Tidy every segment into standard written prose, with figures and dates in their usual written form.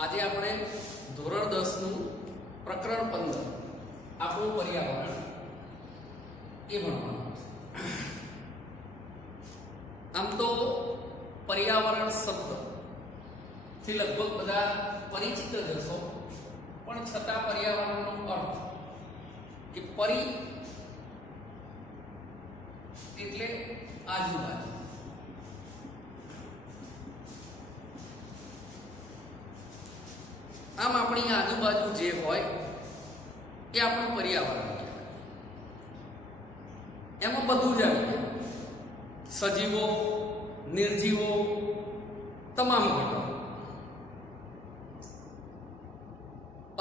આજે આપણે ધોરણ 10 નું પ્રકરણ 15 આપણું પર્યાવરણ એ ભણવાનું છે। આમ તો પર્યાવરણ શબ્દ થી લગભગ બધા પરિચિત જ હશો, પણ છતાં પર્યાવરણનો અર્થ કે પરી એટલે આજુબાજુ, આમ આપણી આજુબાજુ જે હોય એ આપણું પર્યાવરણ કહેવાય। એમાં બધું જ આવી જાય, સજીવો, નિર્જીવો, તમામ ઘટકો।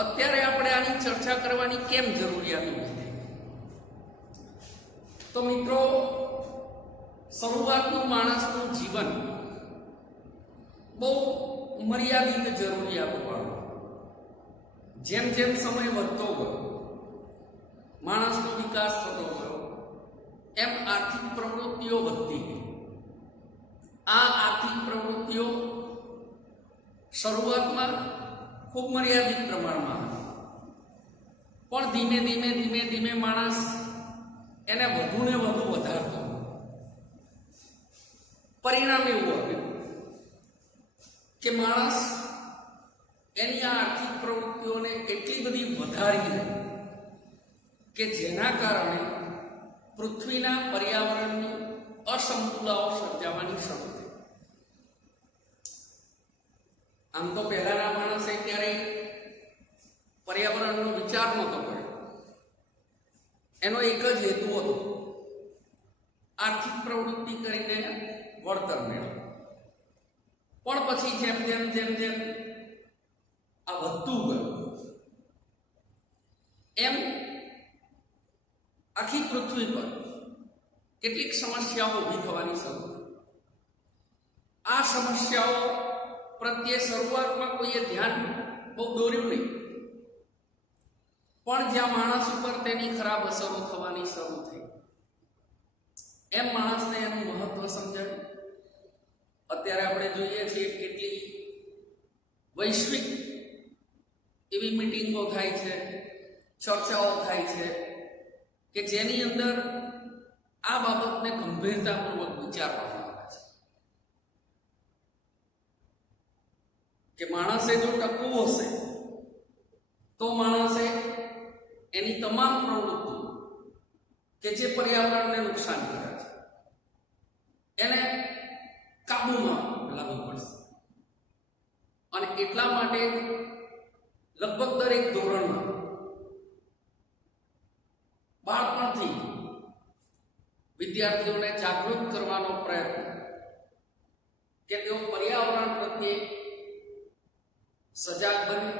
અત્યારે આપણે આની ચર્ચા કરવાની કેમ જરૂરિયાત ઊભી થઈ? તો મિત્રો, શરૂઆતનું માણસનું જીવન બહુ મર્યાદિત જરૂરિયાતો વાળું। જેમ જેમ સમય વધતો ગયો, માણસનો વિકાસ થતો ગયો, એમ આર્થિક પ્રવૃત્તિઓ વધતી ગઈ। આ આર્થિક પ્રવૃત્તિઓ શરૂઆતમાં ખૂબ મર્યાદિત પ્રમાણમાં હતી, પણ ધીમે ધીમે ધીમે ધીમે માણસ એને વધુ ને વધુ વધારતો। પરિણામ એવું આવ્યું કે માણસ એની આ આર્થિક પ્રવૃત્તિઓને એટલી બધી વધારી છે કે જેના કારણે પૃથ્વીના પર્યાવરણની અસમતુલાઓ સર્જાવાની શરૂ થઈ। આમ તો પહેલાના માણસે ક્યારેય પર્યાવરણનો વિચાર નહોતો કર્યો, એનો એક જ હેતુ હતો, આર્થિક પ્રવૃત્તિ કરીને વળતર મેળવવું। પણ પછી જેમ જેમ જેમ જેમ આ વધતું ગયું, એમ આખી પૃથ્વી પર કેટલીક સમસ્યાઓ ઊભી થવાની શરૂ થઈ। આ સમસ્યાઓ પ્રત્યે શરૂઆતમાં કોઈએ ધ્યાન બહુ દોર્યું નહીં, પણ જ્યાં માણસ ઉપર તેની ખરાબ અસરો થવાની શરૂ થઈ, એમ માણસને એનું મહત્વ સમજાયું। અત્યારે આપણે જોઈએ છીએ કેટલી વૈશ્વિક એવી મીટિંગો થાય છે, ચર્ચાઓ થાય છે કે જેની અંદર આ બાબતને ગંભીરતાપૂર્વક વિચારવામાં આવે છે કે માણસે જો ટકવું હશે તો માણસે એની તમામ પ્રવૃત્તિ કે જે પર્યાવરણને નુકસાન કરે છે એને કાબૂમાં લાવવી પડશે। અને એટલા માટે લગભગ દરેક ધોરણમાં બાળપણથી વિદ્યાર્થીઓને જાગૃત કરવાનો પ્રયત્ન કે તેઓ પર્યાવરણ પ્રત્યે સજાગ બને,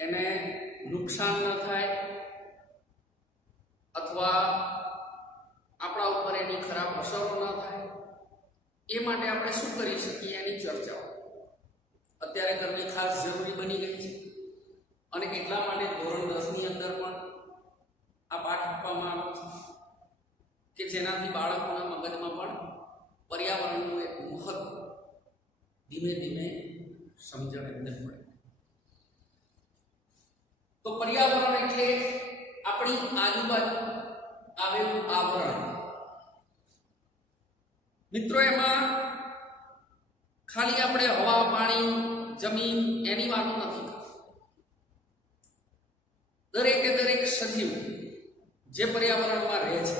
એને નુકસાન ન થાય અથવા આપણા ઉપર એની ખરાબ અસરો ન થાય, એ માટે આપણે શું કરી શકીએ એની ચર્ચાઓ અત્યારે કરવી ખાસ જરૂરી બની ગઈ છે। અને એટલા માટે ધોરણ 10 ની અંદર પણ આ પાઠ આપવામાં આવ્યો છે કે જેનાથી બાળકોના મગજમાં પણ પર્યાવરણનું એક મહત્વ ધીમે ધીમે સમજણ અંદર પડે। તો પર્યાવરણ એટલે આપણી આજુબાજુ આવેલું આવરણ। મિત્રો, એમાં ખાલી આપણે હવા, પાણી, જમીન એની વાતો નથી, દરેકે દરેક સજીવ જે પર્યાવરણમાં રહે છે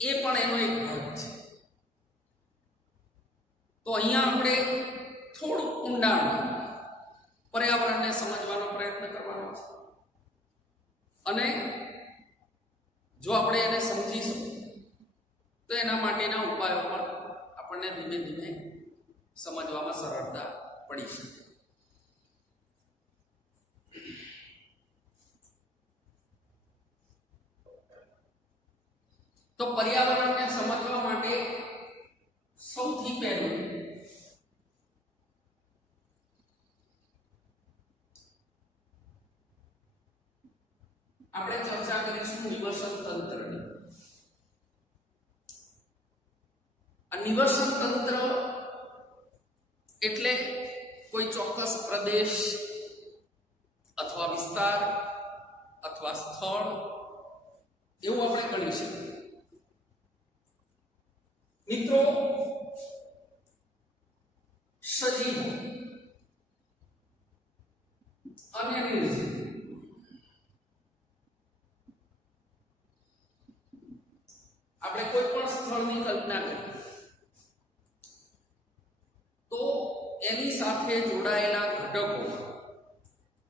એ પણ એનો એક ભાગ છે। તો અહીંયા આપણે થોડુંક ઊંડાણ પર્યાવરણને સમજવાનો પ્રયત્ન કરવાનો છે, અને જો આપણે એને સમજીશું તો એના માટેના ઉપાયો પણ આપણને ધીમે ધીમે સમજવામાં સરળતા પડી શકે। તો પર્યાવરણને સમજવા માટે સૌથી પહેલું આપણે ચર્ચા કરીશું નિવસન તંત્રની। આ નિવસન તંત્ર એટલે કોઈ ચોક્કસ પ્રદેશ અથવા વિસ્તાર અથવા સ્થળ એવું આપણે ગણી શકીએ. મિત્રો, સજીવો અને નિર્જીવ આપણે કોઈ પણ સ્થળની કલ્પના કરીએ તો એની સાથે જોડાયેલા ઘટકો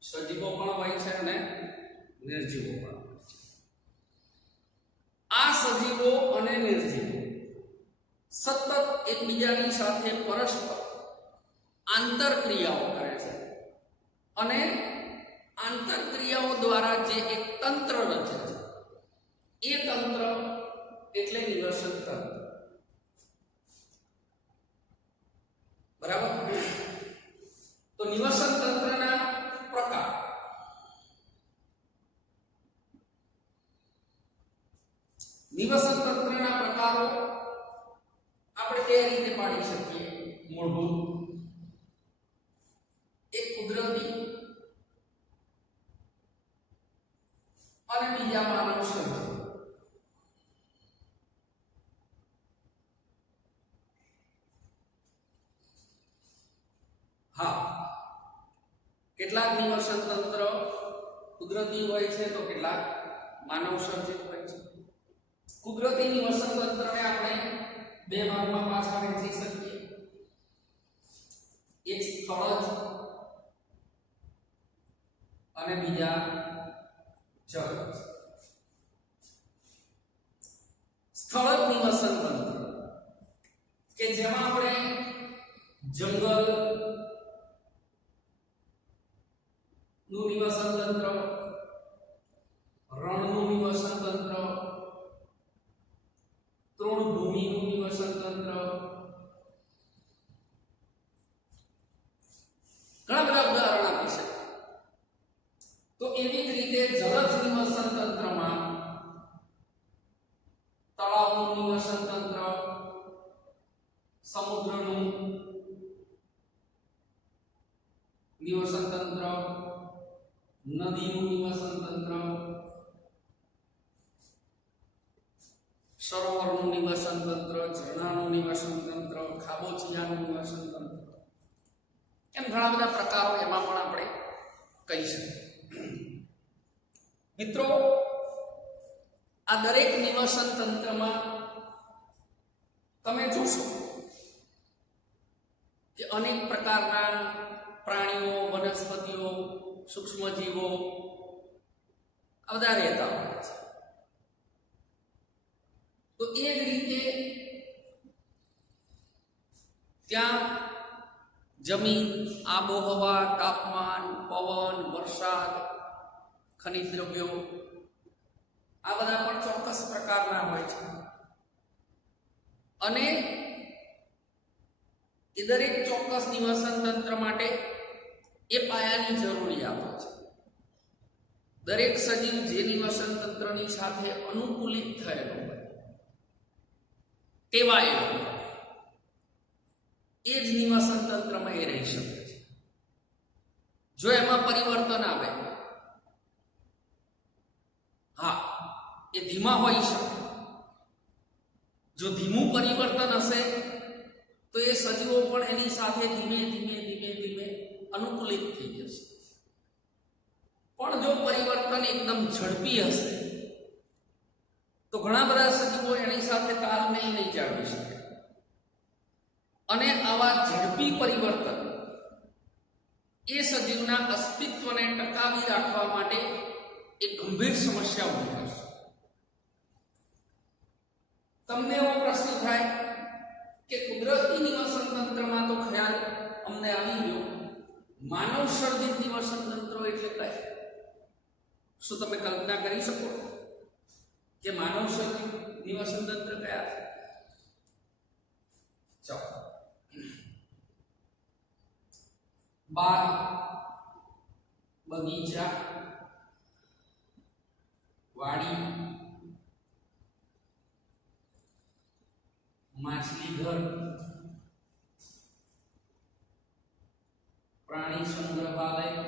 સજીવો પણ હોય છે અને નિર્જીવો પણ હોય છે. આ સજીવો અને નિર્જીવો સતત એકબીજાની સાથે પરસ્પર આંતરક્રિયાઓ કરે છે અને આંતરક્રિયાઓ દ્વારા જે એક તંત્ર રચે છે એ તંત્ર એટલે નિવસન તંત્ર. બરાબર? તો નિવસન તંત્રના પ્રકાર. નિવસન તંત્રના પ્રકારો આપણે બે રીતે પાડી શકીએ. મૂળભૂત એક કુદરતી અને બીજા માનવ સર્જિત. હા, કેટલાક નિવસન તંત્ર કુદરતી હોય છે તો કેટલાક માનવ સર્જિત હોય છે. કુદરતી નિવસન તંત્રને આપણે બે ભાગમાં પાછા વહેંચી શકીએ. એક સ્થળજ અને બીજા જળજ. સ્થળજ નિવસન તંત્ર કે જેમાં આપણે જંગલ નું નિવસન તંત્ર, રણનું નિવસન તંત્ર, તૃણભૂમિનું નિવસન તંત્ર, ઘણા બધા ઉદાહરણ આપી શકે. તો એવી જ રીતે જલજ નિવસન તંત્રમાં તળાવનું નિવસન તંત્ર, સમુદ્રનું નિવસન તંત્ર, નદીનું નિવસન તંત્ર, સરોવરનું નિવસન તંત્ર, ઝરણાનું નિવસન તંત્ર, ખાબોચિયાનું નિવસન તંત્ર, એમ ઘણા બધા પ્રકારો એમાં પણ આપણે કહી શકીએ. મિત્રો, આ દરેક નિવસન તંત્રમાં તમે જોશો કે અનેક પ્રકારના પ્રાણીઓ, વનસ્પતિઓ, સૂક્ષ્મજીવો આ બધા રહેતા હોય છે. તો એ જ રીતે ત્યાં જમીન, આબોહવા, તાપમાન, પવન, વરસાદ, ખનિજ દ્રવ્યો આ બધા પણ ચોક્કસ પ્રકારના હોય છે અને એ દરેક ચોક્કસ નિવસન તંત્ર માટે એ પાયાની જરૂરિયાતો છે. દરેક સજીવ જે નિવસન તંત્રની સાથે અનુકૂલિત થયેલો હોય, ટેવાયેલો હોય, એ જ નિવસન તંત્રમાં એ રહી શકે છે. જો એમાં પરિવર્તન આવે, હા, એ ધીમા હોઈ શકે. જો ધીમું પરિવર્તન હશે તો એ સજીવો પણ એની સાથે ધીમે ધીમે ધીમે ધીમે અનુકૂલિત થઈ જશે. પણ જો પરિવર્તન એકદમ ઝડપી હશે તો ઘણા બધા સજીવો એની સાથે તાલમેલ નહીં જાળવી શકે અને આવા ઝડપી પરિવર્તન એ સજીવના અસ્તિત્વને ટકાવી રાખવા માટે એક ગંભીર સમસ્યા ઊભી કરશે. તમને એવો પ્રશ્ન થાય કે કુદરતી નિવસન તંત્રમાં તો ખ્યાલ અમને આવી ગયો, માનવ સર્જિત નિવસન તંત્રો એટલે કયા? શું તમે કલ્પના કરી શકો કે માનવ સર્જિત નિવસન તંત્ર કયા છે? ચાલો, બાગ, બગીચા, વાડી, માછલી ઘર, પ્રાણી સંગ્રહાલય.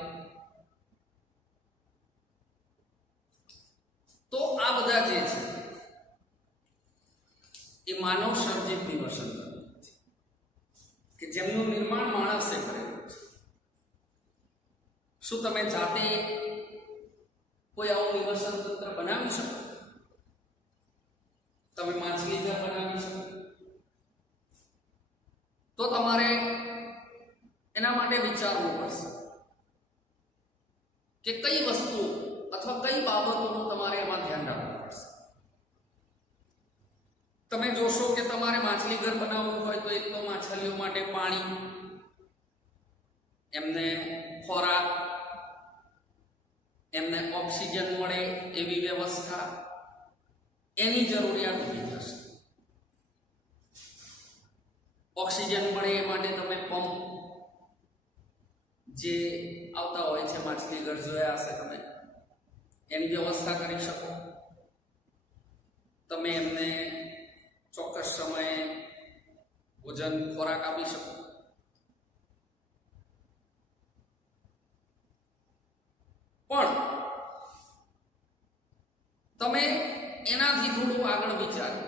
તો આ બધા જે છે એ માનવ સર્જિત નિવસન તંત્ર છે કે જેમનું નિર્માણ માણસે કરેલું છે. શું તમે જાતે કોઈ આવું નિવસન તંત્ર બનાવી શકો? તમે માછલી ઘર બનાવી શકો? તો તમારે એના માટે વિચારવું પડશે કે કઈ વસ્તુ અથવા કઈ બાબતોનું તમારે એમાં ધ્યાન રાખવું પડશે. તમે જોશો કે તમારે માછલી ઘર બનાવવું હોય તો એક તો માછલીઓ માટે પાણી, એમને ખોરાક, એમને ઓક્સિજન મળે એવી વ્યવસ્થા, એની જરૂરિયાત ઊભી થશે. ઓક્સિજન મળે એ માટે તમે પંપ જે આવતા હોય છે, માછલી ઘર જોયા હશે તમે, એની વ્યવસ્થા કરી શકો. તમે એમને ચોક્કસ સમયે ભોજન ખોરાક આપી શકો. પણ તમે એનાથી થોડું આગળ વિચારો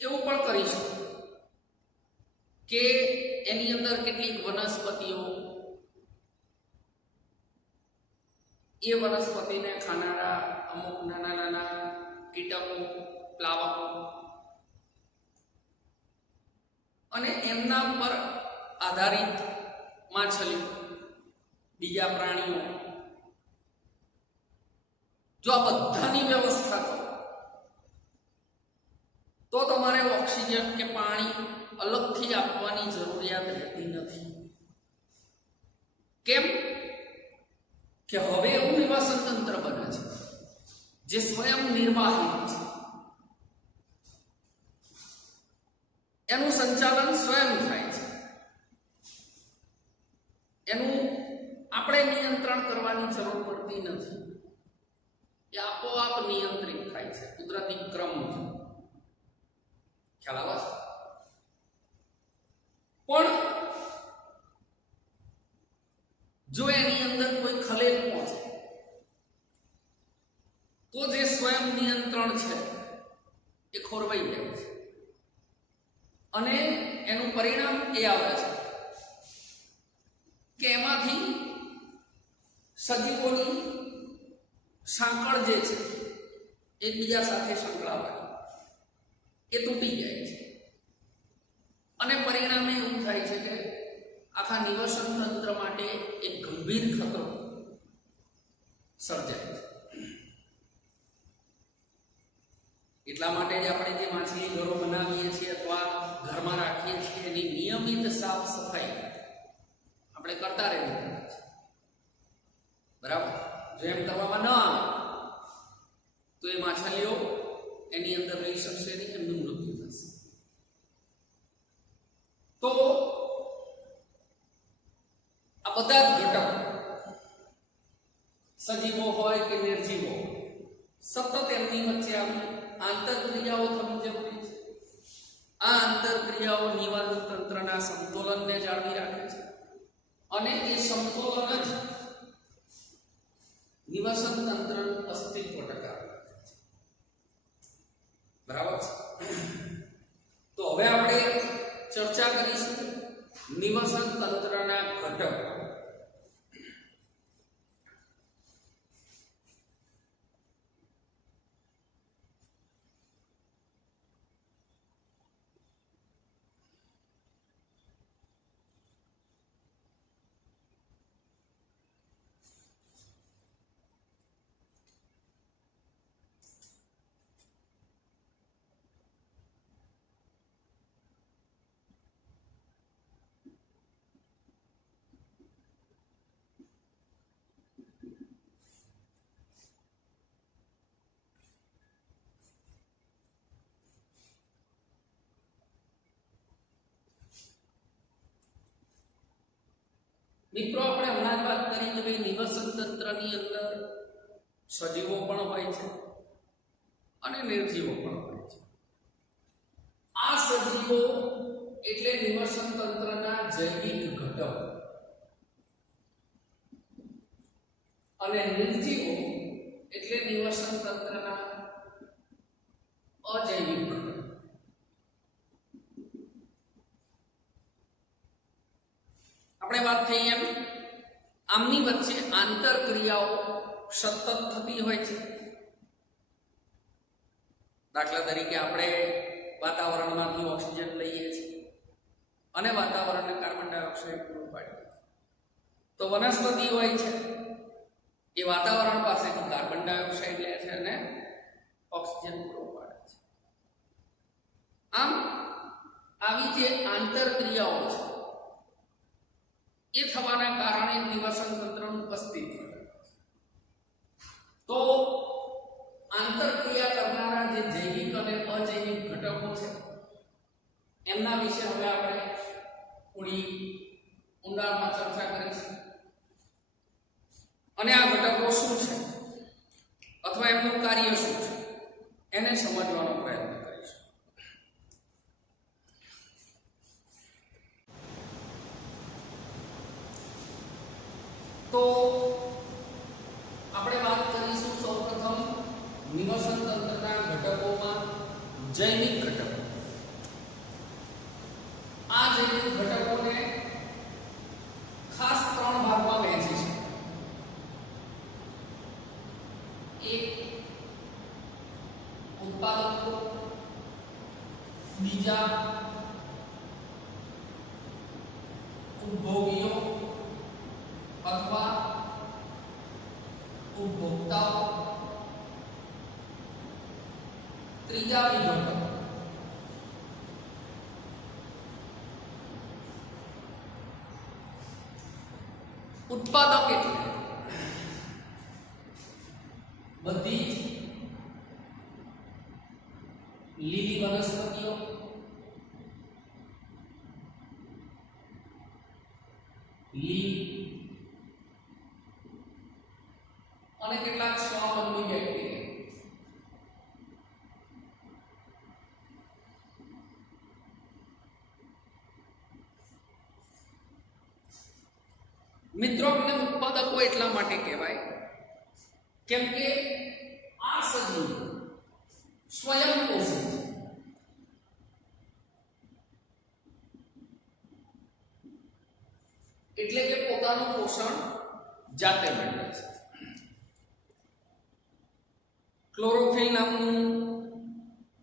એવું પણ કરી શકો કે એની અંદર કેટલીક વનસ્પતિઓ, એ વનસ્પતિને ખાનારા અમુક નાના નાના કીટકો, પ્લાવકો અને એમના પર આધારિત માછલીઓ, બીજા પ્રાણીઓ, જો આ બધાની વ્યવસ્થા કરો તો તમારે ઓક્સિજન કે પાણી અલગથી આપવાની જરૂરિયાત રહેતી નથી. કેમ કે હવે એવું નિવાસન તંત્ર બને છે જે સ્વયં નિર્વાહી છે. એનું સંચાલન સ્વયં થાય છે. એનું આપણે નિયંત્રણ કરવાની જરૂર પડતી નથી. એ આપોઆપ નિયંત્રિત થાય છે કુદરતી ક્રમ મુજબ. ખ્યાલ આવે છે? પણ જો એની અંદર કોઈ ખલેલ પહોંચે તો જે સ્વયં નિયંત્રણ છે એ ખોરવાઈ જાય છે અને એનું પરિણામ એ આવે છે કે એમાંથી સજીવોની સાંકળ જે છે એકબીજા સાથે સંકળાવાની એ તૂટી જાય છે અને પરિણામે એવું થાય છે કે આખા નિવસન તંત્ર માટે એક ગંભીર ખતરો સર્જાય છે. એટલા માટે જ આપણે જે માછલી ઘરો બનાવીએ છીએ અથવા ઘરમાં રાખીએ છીએ એની નિયમિત સાફ સફાઈ આપણે કરતા રહેવું પડે છે. બરાબર? જો એમ કરવામાં ન આવે તો એ માછલીઓ એની અંદર રહી શકશે નહીં, એમનું મૃત્યુ થશે. તો આ બધા જ ઘટકો, સજીવો હોય કે નિર્જીવો, સતત એમની વચ્ચે આવી આંતરક્રિયાઓ થવી જરૂરી છે. આ આંતરક્રિયાઓ નિવાસન તંત્રના સંતુલનને જાળવી રાખે છે અને એ સંતુલન જ નિવાસન તંત્રનું અસ્તિત્વ ટકાવી રાખે છે. બરાબર છે? તો હવે આપણે ચર્ચા કરીશું નિવાસન તંત્રના ઘટકો. મિત્રો, આપણે હમણાં વાત કરી કે ભાઈ નિવાસન તંત્રની અંદર સજીવો પણ હોય છે અને નિર્જીવો પણ હોય છે. આ સજીવો એટલે નિવાસન તંત્રના જૈવિક ઘટકો. અને નિર્જીવો એટલે નિવસન તંત્રના અજૈવિક ઘટકો. આપણે વાત થઈ એમ આમની વચ્ચે આંતરક્રિયાઓ સતત થતી હોય છે. દાખલા તરીકે આપણે વાતાવરણમાંથી ઓક્સિજન લઈએ છીએ અને વાતાવરણને કાર્બન ડાયોક્સાઇડ પૂરું પાડીએ છીએ. તો વનસ્પતિ હોય છે એ વાતાવરણ પાસેથી કાર્બન ડાયોક્સાઇડ લે છે અને ઓક્સિજન પૂરો પાડે છે. આમ આવી જે આંતરક્રિયાઓ છે એ થવાના કારણે નિવસન તંત્રનું અસ્તિત્વ. તો આંતરક્રિયા કરનારા જે જૈવિક અને અજૈવિક ઘટકો છે એમના વિશે હવે આપણે થોડી ઊંડાણમાં ચર્ચા કરીશું અને આ ઘટકો શું છે અથવા એમનું કાર્ય શું છે એને સમજવાનો પ્રયત્ન કરીશું. તો આપણે વાત કરીશું સૌપ્રથમ નિવસન તંત્રના ઘટકોમાં જૈવિક ઘટકો. આ જૈવિક ઘટકોને ખાસ 3 ભાગમાં વહેંચી છે. એક ઉત્પાદકો, બીજા ઉપભોગીઓ અથવા ઉપભોક્તાઓ, ત્રીજા વિઘટકો. ઉત્પાદક એટલે બધી જ લીલી વનસ્પતિઓ, લીલ અને કેટલાક સ્વાવલંબી બેક્ટેરિયા. મિત્રો, અમને ઉત્પાદકો એટલા માટે કહેવાય કેમ કે આ સજીવ સ્વયં પોષિત છે. એટલે કે પોતાનું પોષણ જાતે મેળવે છે. ક્લોરોફિલ નામનું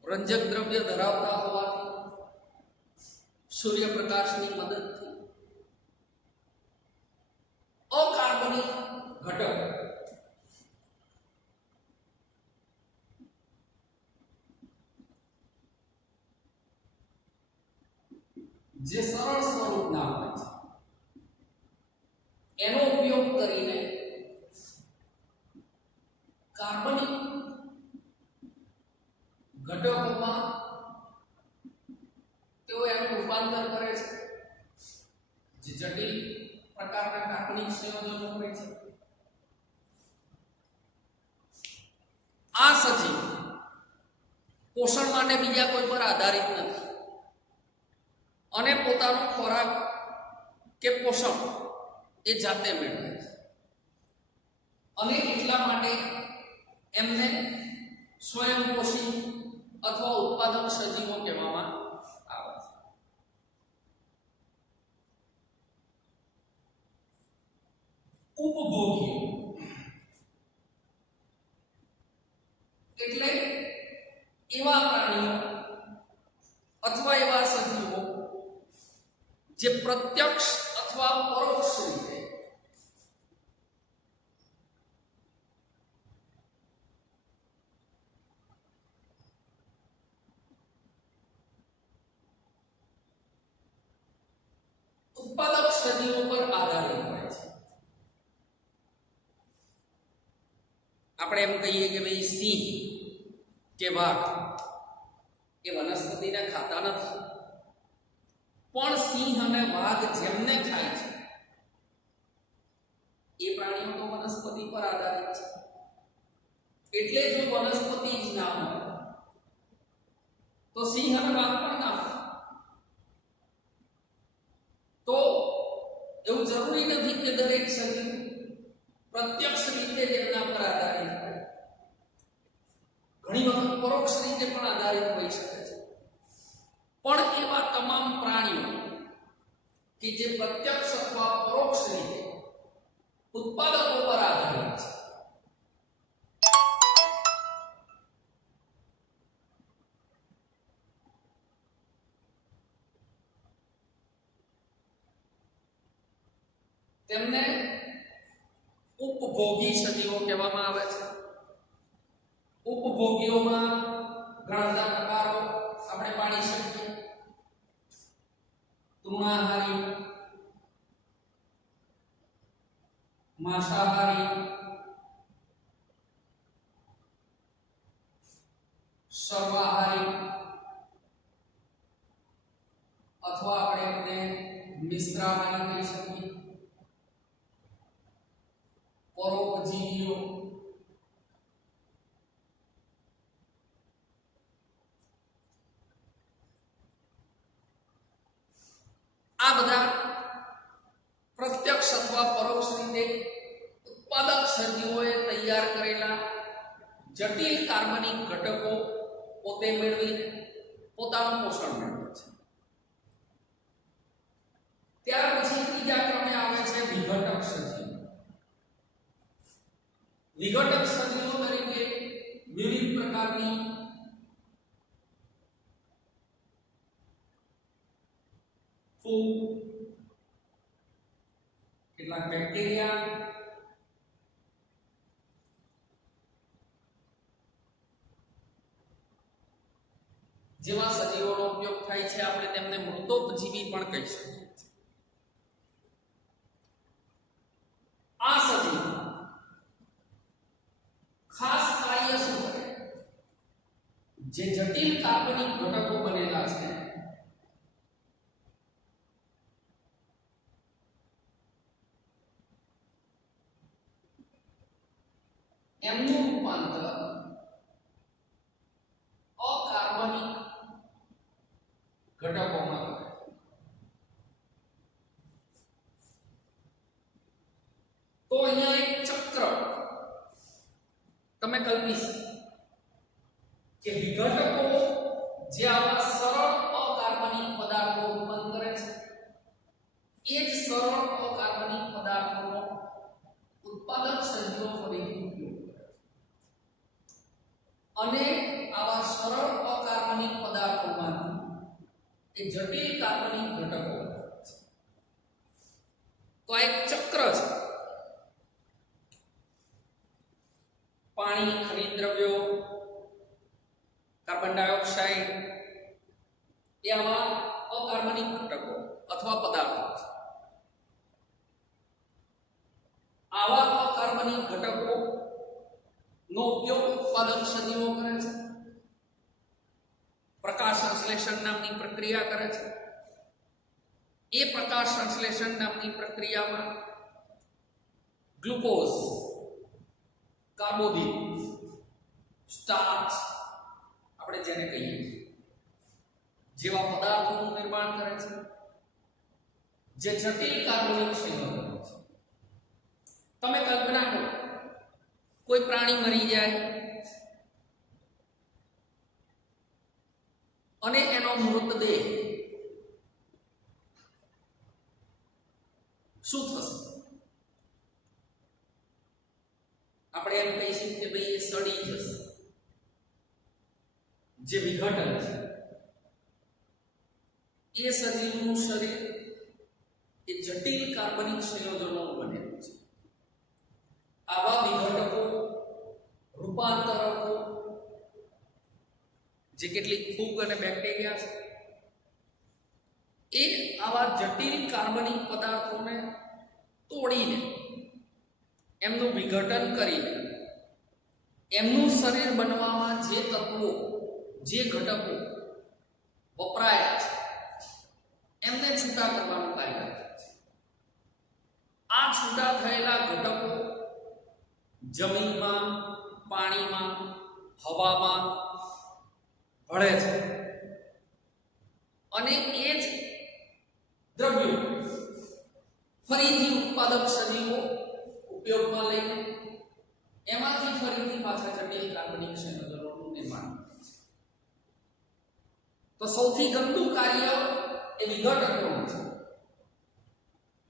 રંજક દ્રવ્ય ધરાવતા હોવાથી સૂર્યપ્રકાશની મદદથી અકાર્બનિક ઘટક જે સરળ સ્વરૂપના હોય છે એનો ઉપયોગ કરીને કાર્બનિક ઘટકોમાં તેઓ એનું રૂપાંતર કરે છે. જે જટિલ પ્રકારના કાર્બનિક સંયોજનો હોય છે. આ સજીવ પોષણ માટે બીજા કોઈ પર આધારિત નથી અને પોતાનો ખોરાક કે પોષણ એ જાતે મેળવે છે અને એટલા માટે એમને સ્વયંપોષી અથવા ઉત્પાદક સજીવો કહેવામાં આવે છે. ઉપભોગીઓ એટલે એવા પ્રાણીઓ અથવા એવા સજીવો જે પ્રત્યક્ષ અથવા પરોક્ષ રીતે ઉત્પાદક સજીવો પર આધારિત હોય છે. આપણે એમ કહીએ કે ભાઈ સિંહ કે વાઘ એ વનસ્પતિને ખાતા નથી, પણ સિંહ અને વાઘ જેમને ખાય છે એ પ્રાણીઓ તો વનસ્પતિ પર આધારિત છે. એટલે જો વનસ્પતિ જ ના હોય તો સિંહ અને વાઘ પણ ના હોય. તો એવું જરૂરી નથી કે દરેક સજીવ પ્રત્યક્ષ રીતે જેમના પર આધારિત હોય, ઘણી વખત પરોક્ષ રીતે પણ આધારિત હોઈ શકે છે, પણ એવા તમામ પ્રાણીઓ કે જે પ્રત્યક્ષ અથવા પરોક્ષ રીતે ઉત્પાદકો પર આધારિત છે, તેમને ઉપભોગી સજીવો કહેવામાં આવે છે. ઉપભોગીઓમાં ઘણા બધા પ્રકારો આપણે પાડી શકીએ. તૃણાહારી, માંસાહારી, સર્વાહારી અથવા આપણે એને મિશ્રાહારી કહી શકીએ. પરોપજીવીઓ, આ બધા પ્રત્યક્ષ અથવા પરોક્ષ રીતે ઉત્પાદક સજીવોએ તૈયાર કરેલા જટિલ કાર્બનિક ઘટકો પોતે મેળવીને પોતાનું પોષણ મેળવે છે. ત્યાર પછી ત્રીજા ક્રમે આવે છે વિઘટક સજીવો. વિઘટક સજીવો તરીકે વિવિધ પ્રકારની ફૂગ, કેટલાક બેક્ટેરિયા, જેવા સજીવોનો ઉપયોગ થાય છે. આપણે તેમને મૃતોપજીવી પણ કહી શકીએ. આ સજીવો ખાસ કાર્ય શું કરે? જે જટિલ કાર્બનિક ઘટકો બનેલા છે એમનું રૂપાંતર અકાર્બનિક ઘટકોમાં કરે. તો અહીંયા એક ચક્ર તમે કલ્પી શકો કે વિઘટકો જે આવા સરળ અકાર્બનિક પદાર્થો ઉત્પન્ન કરે છે, એ જ સરળ અકાર્બનિક પદાર્થોનો ઉત્પાદક સજીવો ફરીથી ઉપયોગ કરે છે અને આવા સરળ અકાર્બનિક પદાર્થોમાંથી એ જટિલ કાર્બનિક ઘટકો બને છે. તો આ એક ચક્ર છે. પાણી, ખનિજ દ્રવ્યો, કાર્બન ડાયોક્સાઇડ એ આવા અકાર્બનિક ઘટકો અથવા પદાર્થો છે. આવા અકાર્બનિક ઘટકો નો ઉપયોગ ઉત્પાદક સજીવો કરે છે. પ્રકાશ સંશ્લેષણ નામની પ્રક્રિયા કરે છે. એ પ્રકાશ સંશ્લેષણ નામની પ્રક્રિયામાં ગ્લુકોઝ, કાર્બોદિત, સ્ટાર્ચ આપણે જેને કહીએ છીએ, જેવા પદાર્થોનું નિર્માણ કરે છે જે જટિલ કાર્બનિક સંયોજનો છે. તમે કલ્પના કરો, કોઈ પ્રાણી મરી જાય અને એનો મૃતદેહ શું થશે? આપણે એમ કહીશું કે ભાઈ એ સડી જશે. જે વિઘટન છે એ સજીવનું શરીર એ જટિલ કાર્બનિક સંયોજનો બનેલું છે. આવા વિઘટકો, રૂપાંતરકો, જે કેટલીક ફૂગ અને બેક્ટેરિયા છે, એ આવા જટિલ કાર્બનિક પદાર્થોને તોડીને એમનું વિઘટન કરીને એમનું શરીર બનવામાં જે તત્વો, જે ઘટકો વપરાયા છે એમને છૂટા કરવાનું કાર્ય કરે છે. આ છૂટા થયેલા ઘટકો જમીનમાં, પાણીમાં, હવામાં ભળે છે અને એ જ દ્રવ્યો ફરીથી ઉત્પાદક સજીવો ઉપયોગમાં લઈને એમાંથી ફરીથી પાછા જટિલ કાર્બનિક સંયોજનોનું નિર્માણ કરે છે. તો સૌથી ગંદુ કાર્ય એ વિઘટકોનું છે.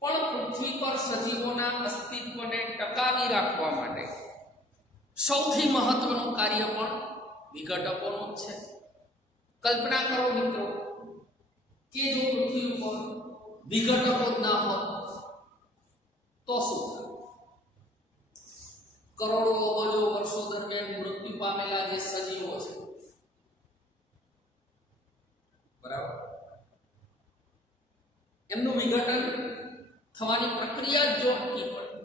પણ પૃથ્વી પર સજીવોના અસ્તિત્વને ટકાવી રાખવા માટે સૌથી મહત્વનું કાર્ય પણ વિઘટકોનું જ છે. કલ્પના કરો મિત્રો કે જો પૃથ્વી ઉપર વિઘટકો જ ના હોત તો શું થાય? કરોડો અબજો વર્ષો દરમિયાન મૃત્યુ પામેલા જે સજીવો છે, બરાબર, એમનું વિઘટન થવાની પ્રક્રિયા જો અટકી પડે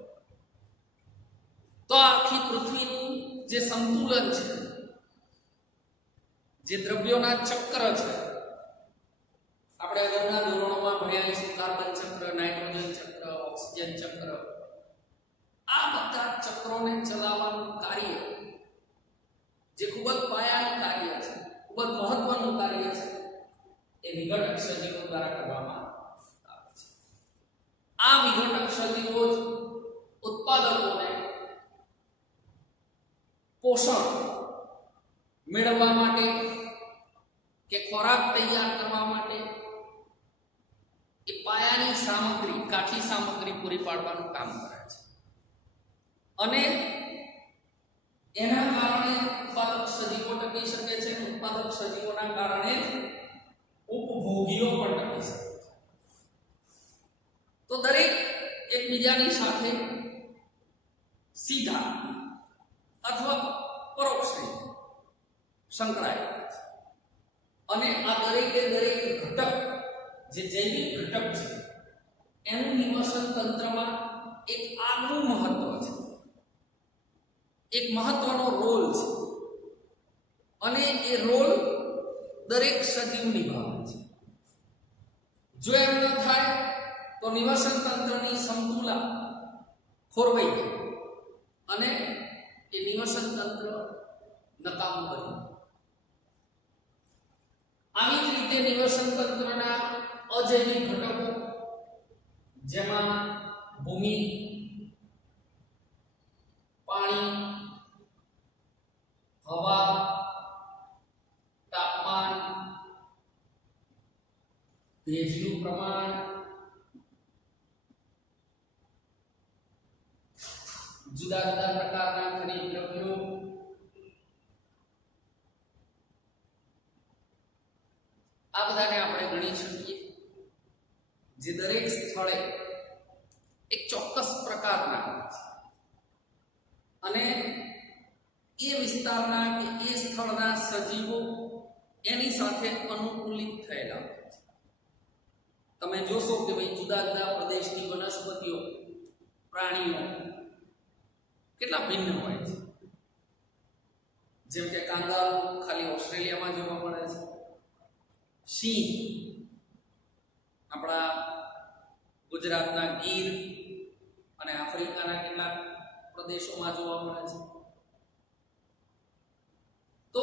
તો આખી પૃથ્વીનું જે સંતુલન છે, જે દ્રવ્યોના ચક્ર છે, આપણે આગળના ધોરણોમાં ભણ્યા છે, કાર્બન ચક્ર, નાઇટ્રોજન ચક્ર, ઓક્સિજન ચક્ર, આ બધા ચક્રોને ચલાવવાનું કાર્ય જે ખૂબ જ પાયાનું કાર્ય છે, ખૂબ જ મહત્વનું કાર્ય છે, એ વિઘટક સજીવો દ્વારા કરવામાં આવે છે. આ વિઘટક સજીવો જ ઉત્પાદકોને પોષણ મેળવવા માટે કે ખોરાક તૈયાર કરવા માટે એ પાયાની સામગ્રી, કાઠી સામગ્રી પૂરી પાડવાનું કામ કરે છે. અને એના કારણે ઉત્પાદક સજીવો ટકી શકે છે. ઉત્પાદક સજીવોના કારણે ઉપભોગીઓ પણ ટકી શકે છે. તો દરેક એકબીજાની સાથે સીધા અથવા પરોક્ષ રીતે સંકળાયેલા છે. અને આ દરેકે દરેક ઘટક જે જૈવિક ઘટક છે એનું નિવસન તંત્રમાં એક આગવું મહત્વ છે, એક મહત્વનો રોલ છે. અને એ રોલ દરેક સજીવ નિભાવે છે. જો એમ ન થાય તો નિવસન તંત્રની સમતુલા ખોરવાઈ જાય અને એ નિવસન તંત્ર નકામું બની. આવી જ રીતે નિવસન તંત્રના અજૈવિક ઘટકો જેમાં ભૂમિ, પાણી, હવા, તાપમાન, ભેજનું પ્રમાણ, જુદા જુદા પ્રકારના ખનિજ દ્રવ્યો, આ બધાને આપણે ગણી શકીએ, જે દરેક સ્થળે એક ચોક્કસ પ્રકારના હોય છે અને એ વિસ્તારના કે એ સ્થળના સજીવો એની સાથે અનુકૂલિત થયેલા હોય છે. તમે જોશો કે ભાઈ જુદા જુદા પ્રદેશની વનસ્પતિઓ, પ્રાણીઓ કેટલા ભિન્ન હોય છે. જેમ કે કાંગારૂ ખાલી ઓસ્ટ્રેલિયામાં જોવા મળે છે. સિંહ આપણા ગુજરાતના ગીર અને આફ્રિકાના કેટલાક પ્રદેશોમાં જોવા મળે છે. તો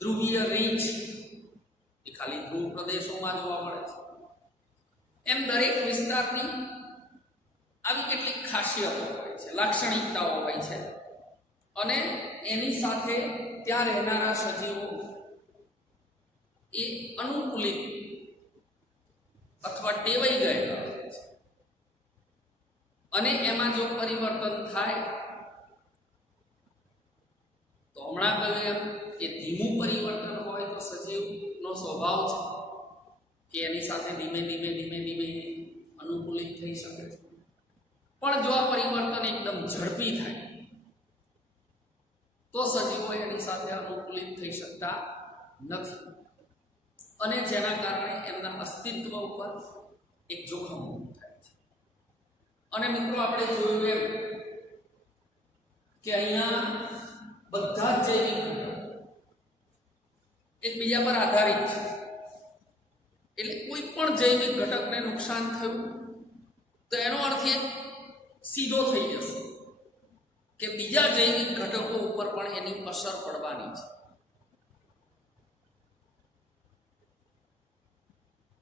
ધ્રુવીય રીંછ એ ખાલી ધ્રુવ પ્રદેશોમાં જોવા મળે છે. એમ દરેક વિસ્તારની આવી કેટલીક ખાસિયતો હોય છે, લાક્ષણિકતાઓ હોય છે અને એની સાથે ત્યાં રહેનારા સજીવો એ અનુકૂલિત અથવા ટેવાઈ ગયેલા હોય છે. અને એમાં જો પરિવર્તન થાય તો હમણાં કહ્યું એમ કે ધીમું પરિવર્તન હોય તો સજીવનો સ્વભાવ છે કે એની સાથે ધીમે ધીમે અનુકૂલિત થઈ શકે છે. પણ જો આ પરિવર્તન એકદમ ઝડપી થાય તો સજીવો એની સાથે અનુકૂલિત થઈ શકતા નથી અને જેના કારણે એમના અસ્તિત્વ ઉપર એક જોખમ ઊભું થાય છે. અને મિત્રો આપણે જોયું એમ કે અહીંયા બધા જ જૈવિક ઘટકો એકબીજા પર આધારિત છે. એટલે કોઈ પણ જૈવિક ઘટકને નુકસાન થયું તો એનો અર્થ એ સીધો થઈ જશે કે બીજા જૈવિક ઘટકો ઉપર પણ એની અસર પડવાની છે.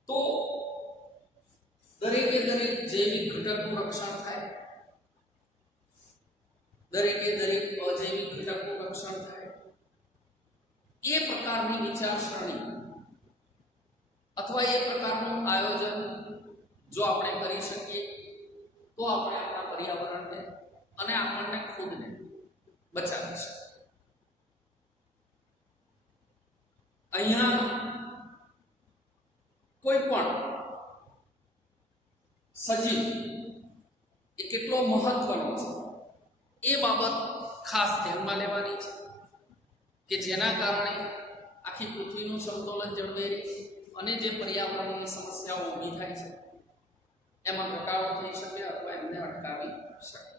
તો દરેકે દરેક જૈવિક ઘટકનું રક્ષણ થાય દરેકે દરેક અજૈવિક ઘટકનું રક્ષણ થાય, એ પ્રકારની વિચારસરણી અથવા એ પ્રકારનું આયોજન જો આપણે કરી શકીએ તો આપણે આપણા પર્યાવરણને અને આપણને ખુદને બચાવી શકીએ. અહીંયા કોઈ પણ સજીવ એ કેટલો મહત્વનો છે એ બાબત ખાસ ધ્યાનમાં લેવાની છે કે જેના કારણે આખી પૃથ્વીનું સંતુલન જળવાઈ રહે અને જે પર્યાવરણની સમસ્યાઓ ઊભી થાય છે એમાં ઘટાડો થઈ શકે અથવા એમને અટકાવી શકે.